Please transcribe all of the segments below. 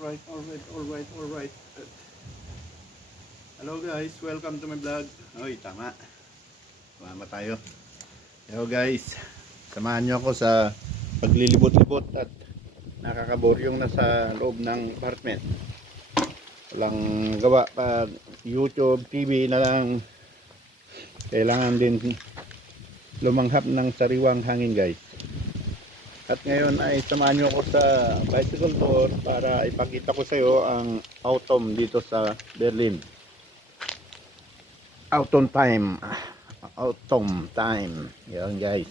Alright. Hello guys, welcome to my vlog. Oy, tama. Mama tayo. Hello guys. Samahan niyo ako sa paglilibot-libot at nakakaboryong nasa loob ng apartment. Walang gawa pa YouTube, TV na lang. Kailangan din lumanghap ng sariwang hangin guys. At ngayon ay samahan nyo ako sa bicycle tour para ipakita ko sa iyo ang autumn dito sa Berlin. Autumn time. Yan guys.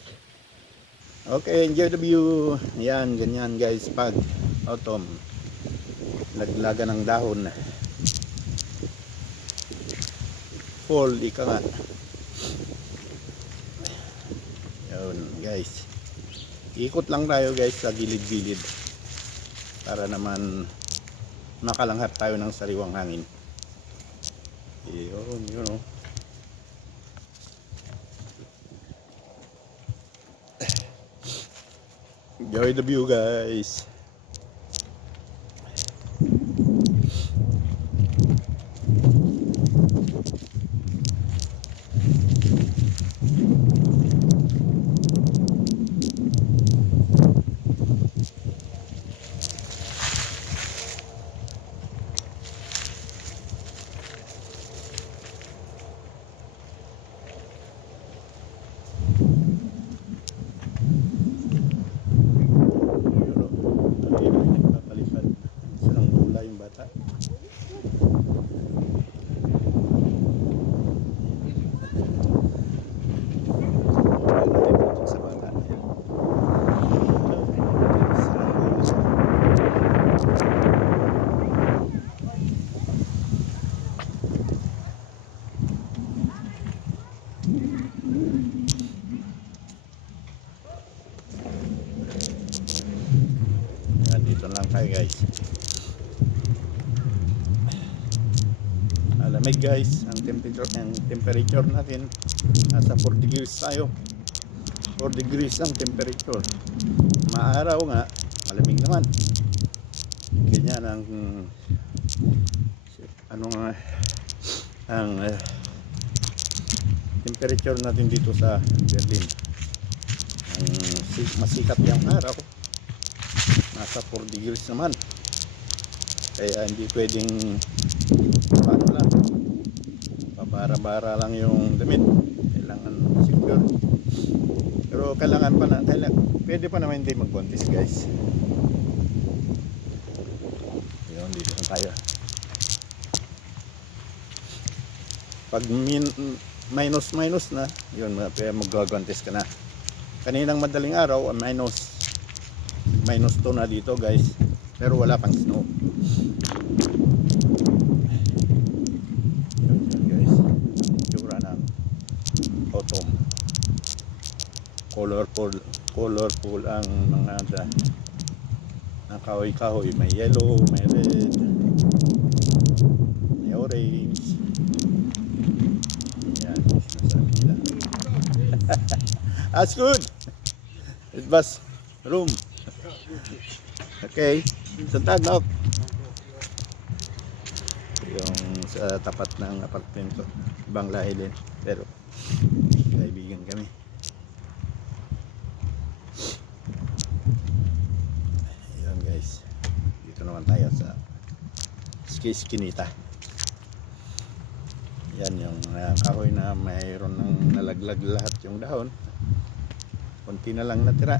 Okay, enjoy the view. Yan, ganyan guys pag autumn. Laglaga ng dahon. Fall, ika nga. Yan guys. Ikot lang tayo guys sa gilid-gilid para naman makalanghap tayo ng sariwang hangin. Yun o. Enjoy the view guys. Dito lang tayo guys. Alamig guys, ang temperature natin nasa 4 degrees tayo. 4 degrees ang temperature. Maaraw nga, malamig naman. Ganyan ang temperature natin dito sa Berlin. Ang masikat yung araw. Nasa 4 degrees naman. Kaya hindi pwedeng pabara-bara lang yung damit. Kailangan secure. Pero pwede pa naman hindi magbuntis guys. Yun, dito na tayo. Pag minus na, yun, magbabantis ka na. Kaninang madaling araw, minus 2 na dito guys, pero wala pang snow. Yun guys, itsura ng autumn. Colorful ang mga kahoy-kahoy. May yellow, may red, may orange. Yan, sinasabi nila. That's good. It was room. Okay, santag yung sa tapat ng apartment ko, ibang lahi din pero kaibigan kami. Ayan guys, dito naman tayo sa Skinita. Yan yung kahoy na mayroon ng nalaglag lahat yung dahon, konti na lang natira.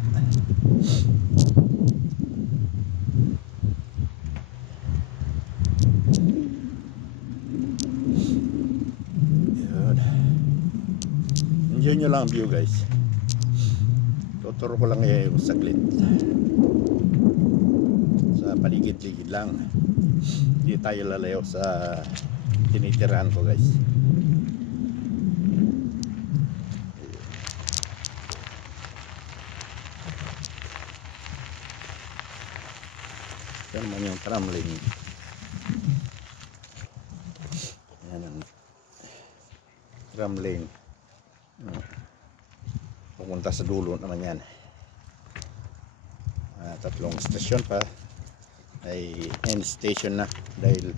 Enjoy nyo lang ang view guys. Tuturo ko lang yung saglit sa paligid-ligid lang. Hindi tayo lalayo sa tinitirahan ko guys. Yan naman yung tram lane. Yan ang tram lane. Pupunta sa dulo naman yan. 3 stasyon pa ay end station na, dahil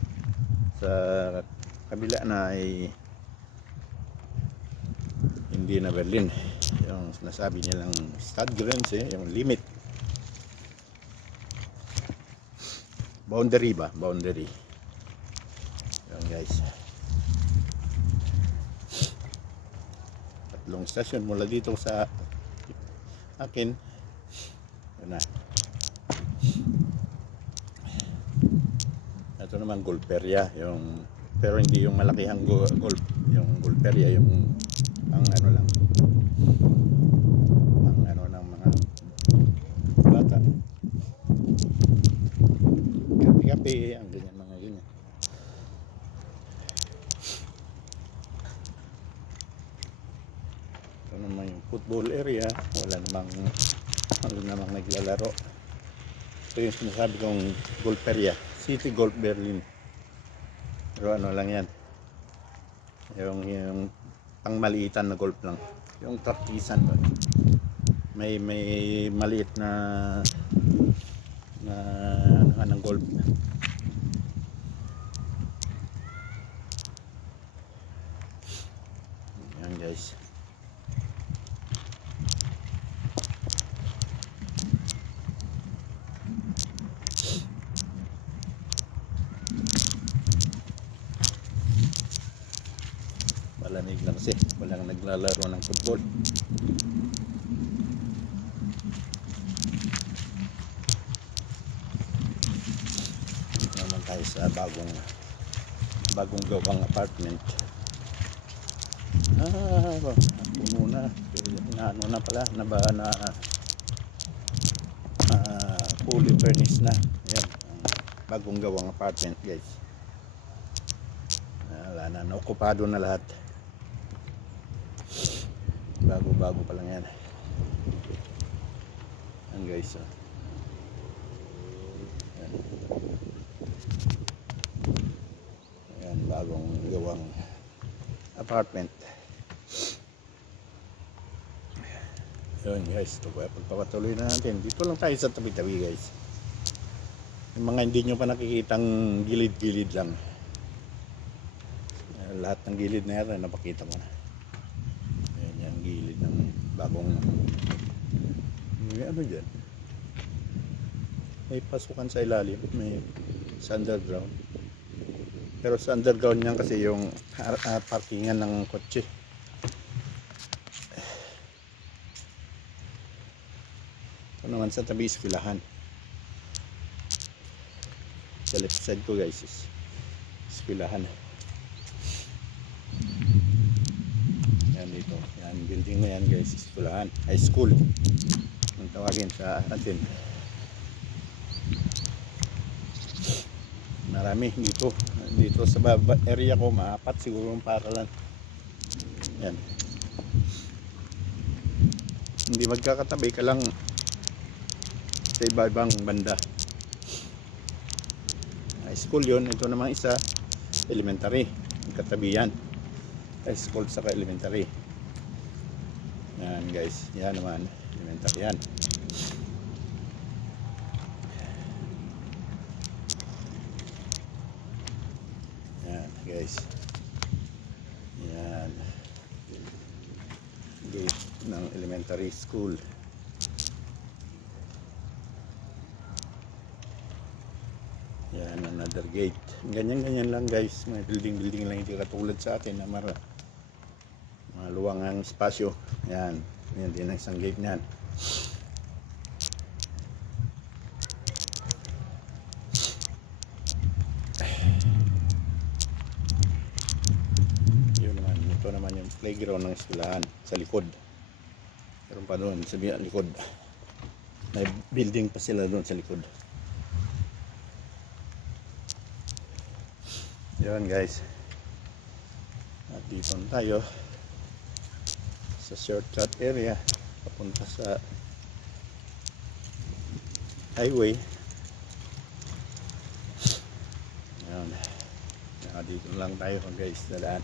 sa kabila na ay hindi na Berlin yung sinasabi nilang Stadgrenze, yung limit, boundary ba, boundary. Yan guys, tatlong stasyon mula dito sa akin. Yan na. Ito naman Gulperia, yung pero hindi yung malakihang golf, yung Gulperia yung ang ano lang, ang ano ng mga bata, kape-kape, ang ganyan, mga ganyan. Ito naman yung football area, wala namang naglalaro. Ito yung sinasabi kong Gulperia, City Golf Berlin. Pero ano lang yan, yung pangmaliitan na golf lang, yung practicean doon. May maliit na ano ng golf. Yan guys. Malamig na kasi, walang naglalaro ng football. Naman tayo sa bagong gawang apartment. Puno na, ano na pala, fully furnished na. Yan, bagong gawang apartment guys. Wala na, naokupado na lahat. Bago pa lang yan. Yan guys, oh. Yan. Yan, bagong gawang apartment. Yun guys, ito pa, pagpapatuloy na natin. Dito lang tayo sa tabi-tabi guys. Yung mga hindi nyo pa nakikitang gilid-gilid lang. Lahat ng gilid na yan, napakita ko na. Ayan yung gilid ng bagong, may ano dyan, may pasukan sa ilalim, may sa underground. Pero sa underground niyan kasi yung parkingan ng kotse. Ito naman sa tabi eskwelahan. Sa left side ko guys is eskwelahan. Yan dito, yan building na yan guys, eskwelahan, high school ang tawagin sa atin. Marami dito sa area ko, maapat siguro ang paralan. Yan, hindi magkakatabi ka lang sa iba-ibang banda. High school yun, ito namang isa elementary, katabi yan, high school saka elementary. Yan guys, yan naman elementary yan. Yan guys, yan gate ng elementary school. Yan another gate. Ganyan lang guys, mga building lang, hindi katulad sa atin na maluwang ang espasyo. Yan din ang isang gate niyan. Ito naman yung playground ng eskwelahan sa likod. Meron pa doon sa likod, may building pa sila doon sa likod. Yun guys, at dito tayo sa shortcut area papunta sa highway. Yan, dito lang tayo guys, dadaan.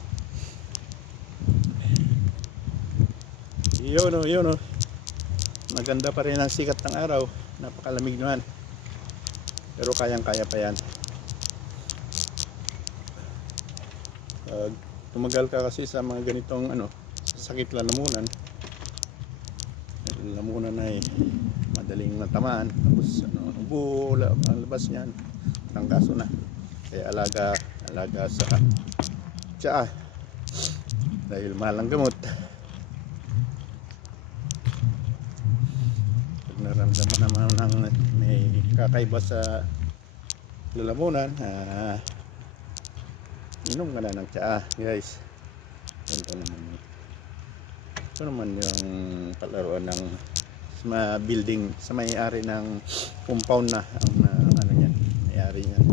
Yun o, maganda pa rin ang sikat ng araw, napakalamig naman. Pero kayang-kaya pa yan. Tumagal ka kasi sa mga ganitong sakit lalamunan. Lalamunan ay madaling matamaan. Tapos ubo, ang labas niyan. Ang kaso na. Kaya alaga sa tsaa. Dahil mahal ang gamot. Pag naramdaman naman ng may kakaiba sa lalamunan, inom ka na ng tsaa, guys. Ito naman yung palaruan ng sa building, sa may-ari ng compound na ang niyan, may-ari niyan.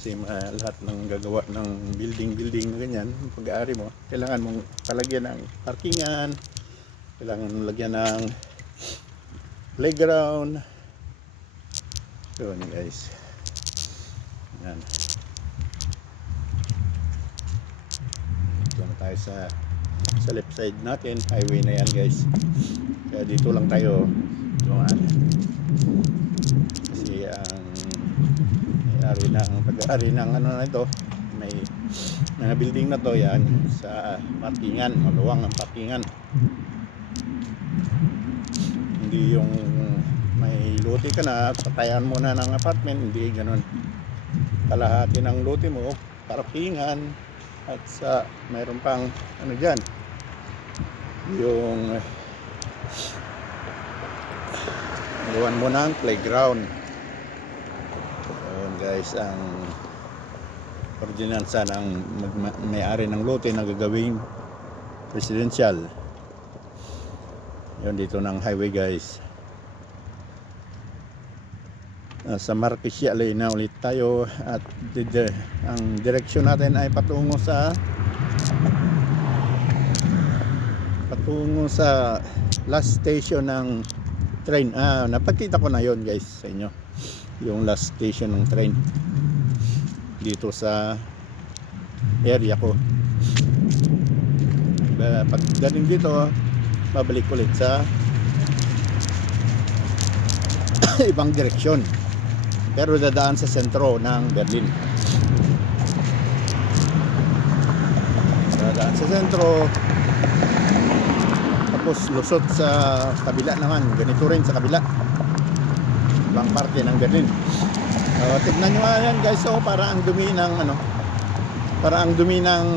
Kasi lahat ng gagawa ng building na ganyan, pag-aari mo, kailangan mong palagyan ng parkingan, kailangan mong lagyan ng playground. So guys, yan. Dito na tayo sa left side natin, highway na yan, guys. Kaya dito lang tayo dumaan. Kasi ang pag-aari ng na ito, may mga building na to, yan sa parkingan, maluwang ang parkingan. Hindi yung may lote ka na, patayan mo na ng apartment, hindi ganun. Kalahati ng lote mo, parkingan, at sa mayroon pang dyan, yung gawan mo ng playground. Guys, ang ordinansa ng may-ari ng lote na gagawing residential. Yun, dito ng highway, guys. Sa Marquesilla na ulit tayo at ang direksyon natin ay patungo sa last station ng train. Napakita ko na yon, guys, sa inyo, yung last station ng train dito sa area ko. Pag galing dito, babalik ulit sa ibang direksyon, pero dadaan sa sentro ng Berlin. Dadaan sa sentro, tapos lusot sa kabila naman, ganito rin sa kabila, ibang parte ng Berlin. Tignan nyo yan, guys. Para ang dumi ng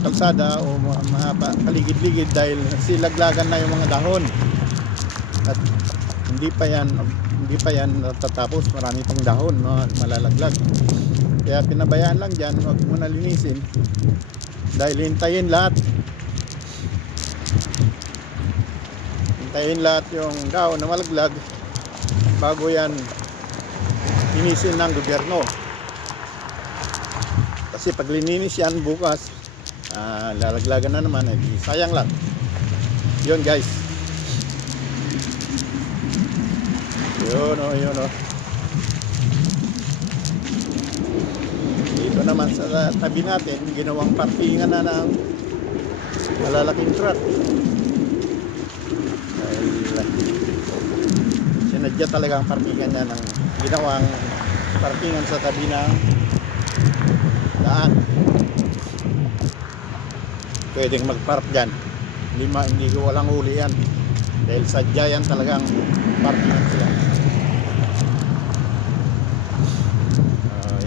kalsada o mga paligid-ligid, dahil silaglagan na yung mga dahon at hindi pa yan natatapos. Marami pang dahon malalaglag, kaya pinabayaan lang dyan. Huwag mo na linisin dahil hintayin lahat yung dahon na malaglag bago yan linisin ng gobyerno. Kasi pag lininis yan bukas, lalaglagan na naman, sayang lang. Yun, guys. Yun o. Dito naman sa tabi natin, ginawang parkingan na ng malalaking truck. Sinadya talaga ang parkingan niya ng ginawang parkingan sa tabi ng daan. Pwedeng magpark dyan. Hindi ko walang huli yan, dahil sadya yan talagang parkingan sila.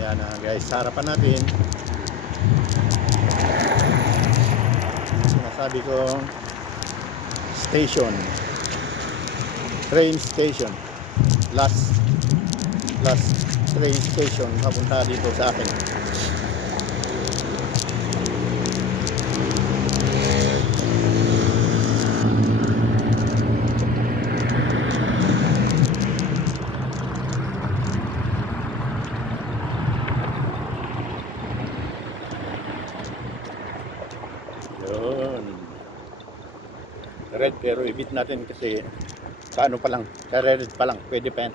Yan na, guys, harapan natin sinasabi ko station, train station, last train station papunta dito sa akin. Yun, red, pero ibit natin kasi paano pa lang, red pa lang, pwede pa yan.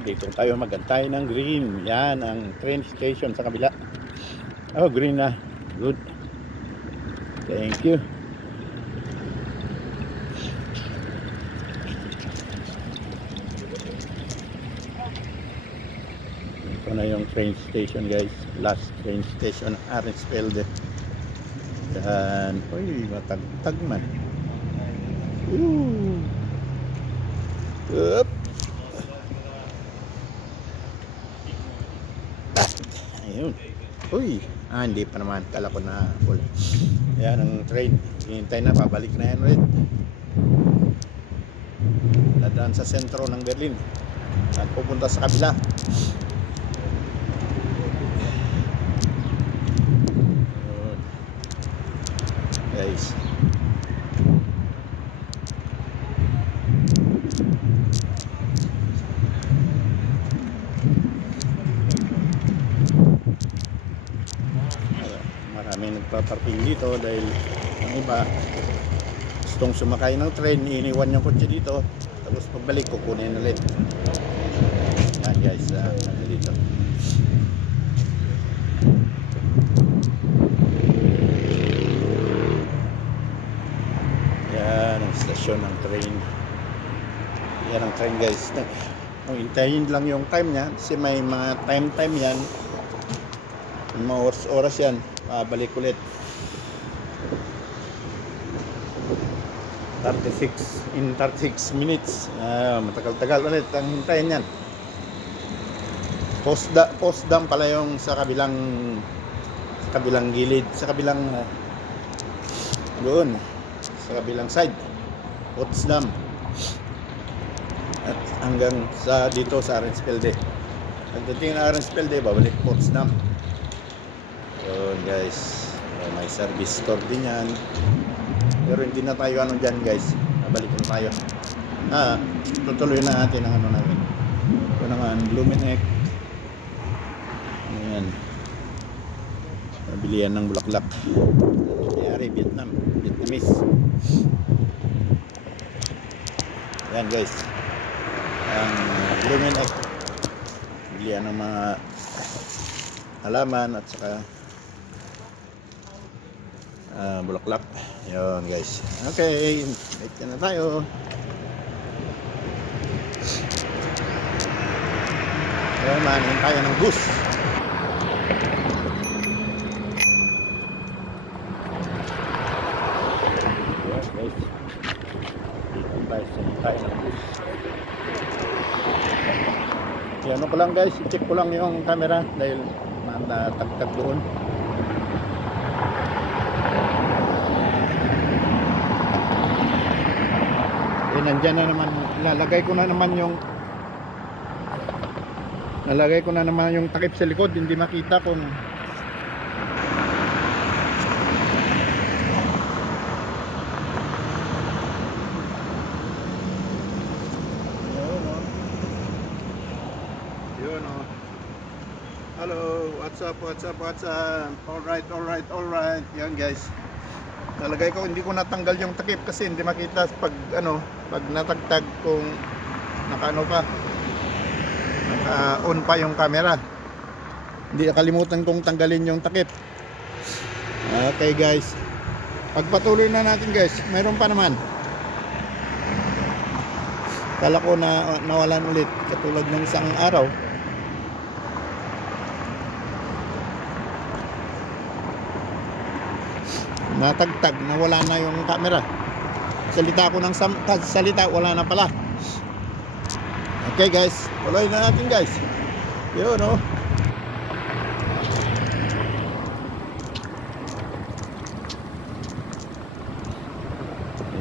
Dito tayo magantay ng green. Yan ang train station sa kabila. Green na, good, thank you. Ito na yung train station guys. Last train station ng Arendsfelde. Yan. Uy, matagtag man. Up. Ayun. Uy. Hindi pa naman. Kala ko na full. Yan ang train. Hintay na. Pabalik na yan ulit. Dadaan sa sentro ng Berlin. At pupunta sa kabila. Guys. Maraming nagpa-parking dito dahil ang iba gustong sumakay ng train, iniwan yung kotse dito, tapos pagbalik kukunin ulit. Yan guys, dito. Yan ang stasyon ng train. Yan ang train guys. Kung hintayin lang yung time niya, kasi may mga time yan, may mga oras yan, balik ulit. 36 minutes. Matagal-tagal ulit ang hintayin yan. Postdam pala yung sa kabilang gilid, sa kabilang doon, sa kabilang side. Potsdam. At hanggang sa dito sa Arendsfelde. Pagdating na Arendsfelde, babalik Potsdam. Yun guys. May service store din yan. Pero hindi na tayo dyan guys. Balik na tayo. Tutuloy na natin ang namin. Ito naman, Blumenegg. Ayan. Bilihan ng bulaklak. Nangyari, Vietnamese. Ayan guys. Ang Blumenegg. Bilihan ng mga halaman at saka bulaklak. Yun guys. Okay, wait na tayo. Ayan, manin tayo ng bus. Ayan guys. Dito tayo ng bus. Ano ko lang guys, i-check ko lang yung camera dahil natagtag doon. Nandyan na naman, nalagay ko na naman yung takip sa likod, hindi makita kung yun o. Hello, what's up? Alright. Yan guys. Nalagay ko, hindi ko natanggal yung takip kasi hindi makita pag natagtag kung naka-on pa yung camera. Hindi nakalimutan kong tanggalin yung takip. Okay guys. Pagpatuloy na natin guys, mayroon pa naman. Kala ko na nawalan ulit katulad ng isang araw. Natagtag, nawala na yung camera. Salita ko ng salita, wala na pala. Okay guys, tuloy na natin guys. Yun o.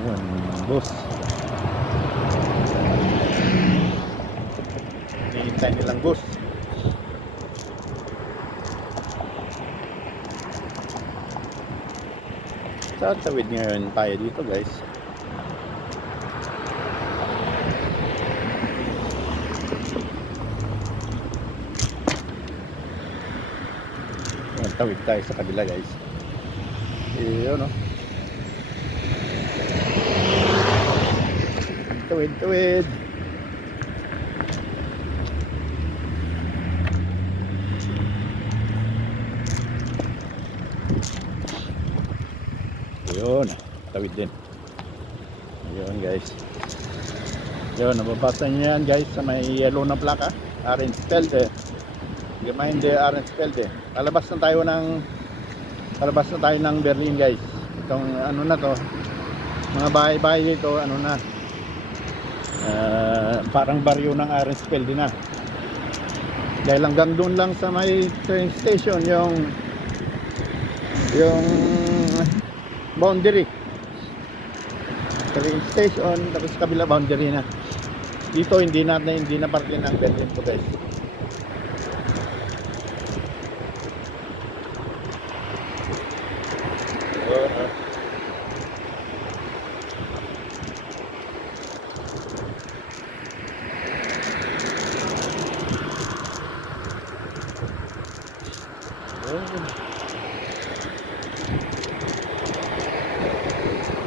Yun, bus. Hinihintay nilang bus. Tatawid ngayon tayo dito guys. Tawid tayo sa kabila guys. Yun o. Tawid. Yun, tawid din. Yun guys. Yun, nababasa nyo yan guys sa may yellow na plaka. Arendsfelde. Gemeinde Ahrensfelde. Palabas na tayo ng Berlin, guys. Itong ano na to, mga bahay-bahay dito, ano na, parang baryo ng Ahrensfelde na. Dahil hanggang doon lang sa may train station yung boundary train station, tapos kabila boundary na. Dito hindi na parking ng Berlin to, guys.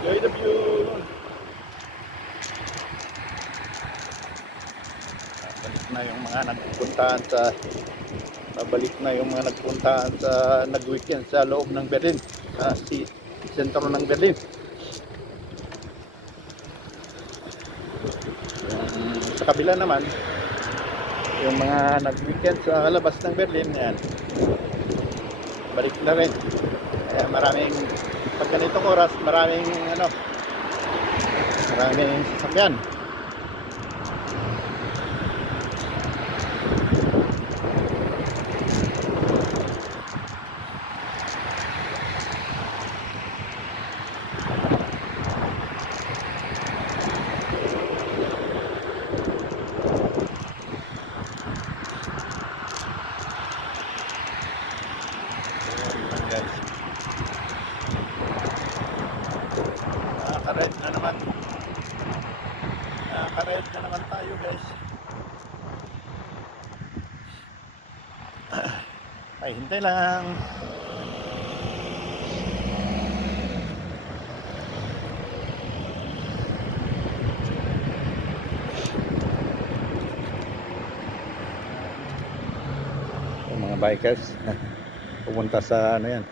Enjoy the view. Babalik na yung mga nagpuntahan sa nag-weekend sa loob ng Berlin, sa sentro ng Berlin. Sa kabila naman, yung mga nag-weekend sa labas ng Berlin, yan, balik na rin. Kaya pag ganitong oras, maraming sasakyan. Nakared na naman tayo, guys. Ay, hintay lang. Yung mga bikers pupunta sa ano yan,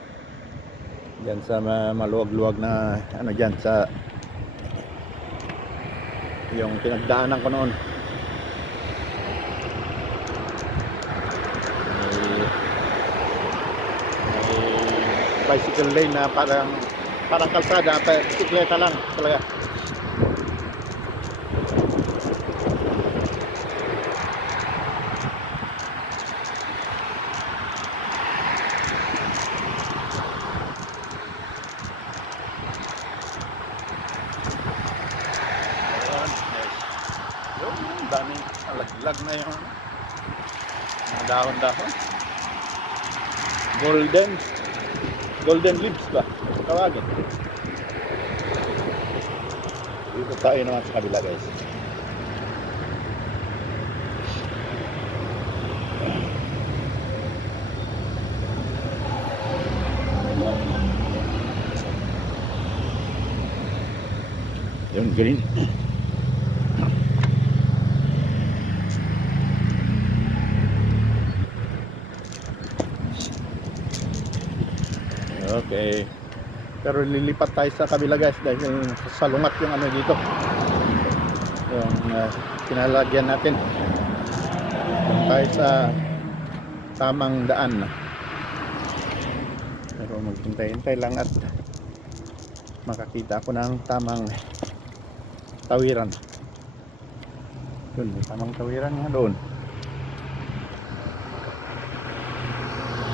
dyan sa maluwag-luwag na ano dyan sa yung pinagdaanan ko noon. May bicycle lane na parang kalsada, bisikleta lang talaga. Daming alaglag na yung mga dahon-dahon. Golden leaves ba tawagin. Dito tayo naman sa kabila, guys. Yung green. Okay. Pero lilipat tayo sa kabila, guys, dahil salungat yung ano dito. Yung pinalagyan natin. Doon tayo sa tamang daan. Pero maghintay-hintay lang at makakita ako ng tamang tawiran. Yun, may tamang tawiran nga doon.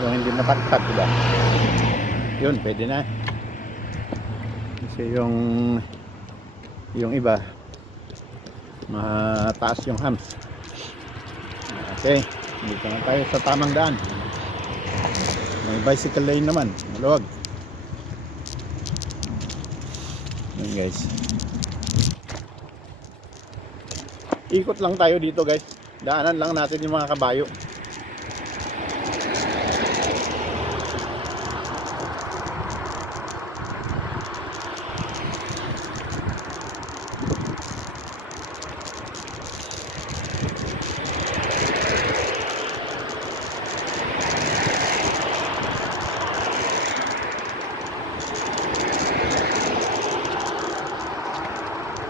Yung hindi napagpag, diba? Yun, pwede na. Kasi yung iba mataas yung hams. Okay, dito na tayo sa tamang daan. May bicycle lane naman, maluwag. Yun, guys. Ikot lang tayo dito, guys. Daanan lang natin yung mga kabayo.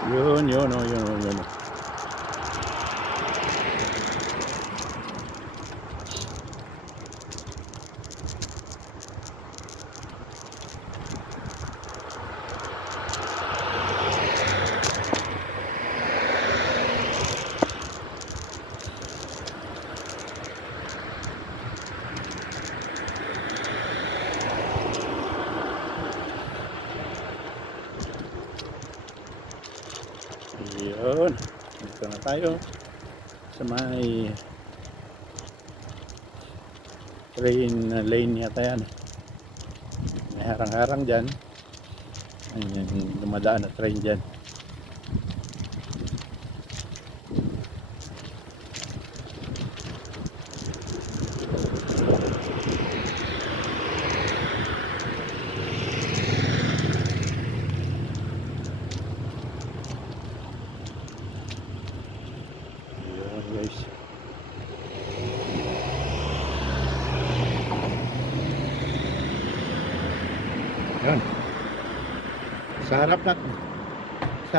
Yun. tayo sa may train lane yata yan. May harang-harang dyan. Ayun yung dumadaan na train dyan. Ayan guys. Ayan. Sa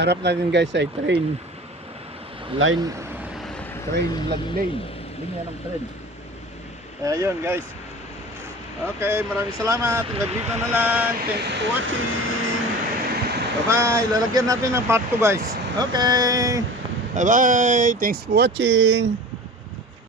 harap natin guys ay train line, train lane, linya ng train. Ayun guys. Okay, maraming salamat. Hanggang dito na lang. Thanks for watching. Bye-bye. Lalagyan natin ng part 2 guys. Okay. Bye-bye. Thanks for watching.